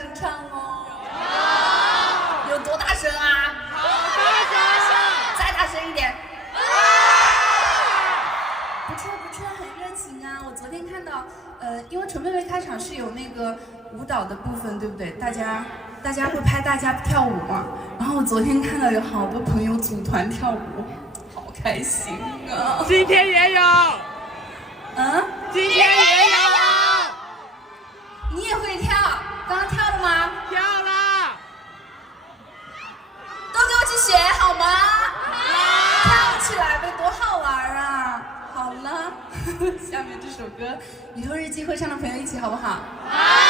声唱哦。有多大声啊？好大声！再大声一点。不错不错，很热情啊！我昨天看到，因为纯妹妹开场是有那个舞蹈的部分，对不对？大家会拍大家跳舞嘛。然后我昨天看到有好多朋友组团跳舞，好开心啊！今天也有。今天也有。你也会跳？刚刚跳了吗？跳了。都给我去学好吗？跳起来呗，多好玩啊！好了，下面这首歌以后日记会上的朋友一起好不好？好。